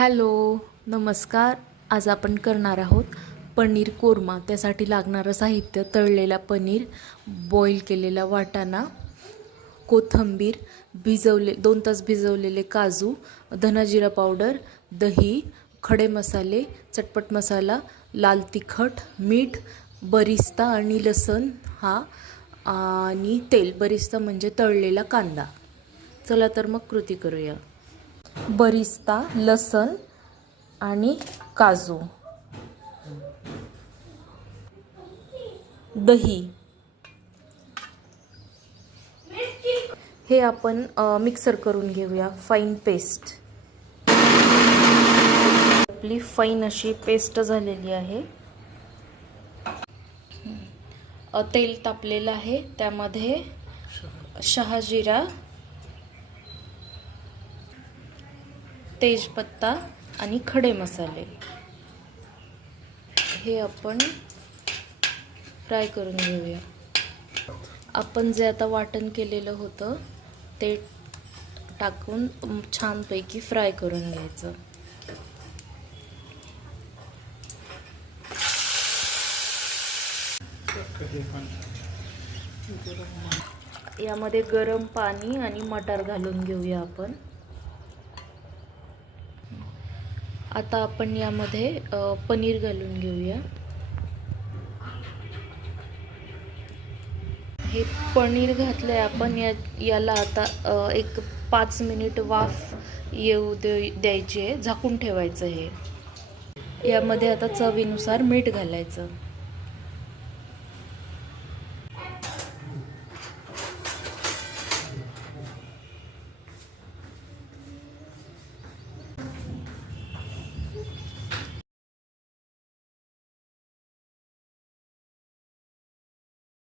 Hello, नमस्कार. आज आपण करणार आहोत पनीर कोरमा. त्यासाठी लागणारं साहित्य: तळलेला पनीर, बॉईल केलेला वाटाणा, कोथिंबीर, 2 तास भिजवलेले काजू, धना जिरा पावडर, दही, खडे मसाले, चटपट मसाला, लाल तिखट, मीठ, बरिस्ता आणि लसण आणि तेल. बरिस्ता म्हणजे तळलेला कांदा. चला तर मग कृती करूया. बरिस्ता, लसण आणि काजू, दही हे आपण मिक्सर करून घेऊया. Fine paste. आपली फाईन अशी पेस्ट झालेली आहे. तेल तापलेलं आहे, त्यामध्ये शहाजिरा, तेजपत्ता आणि खडे मसाले हे आपण फ्राय करून घेऊया. आपण जे आता वाटण केलेलं होतं ते टाकून छानपैकी फ्राय करून घ्यायचं. यामध्ये गरम पाणी आणि मटार घालून घेऊया आपण. आता आपण यामध्ये पनीर घालून घेऊया. हे पनीर घातलंय आपण. याला आता एक 5 मिनिट वाफ येऊ द्यायची आहे. झाकून ठेवायचं. हे यामध्ये आता चवीनुसार मीठ घालायचं.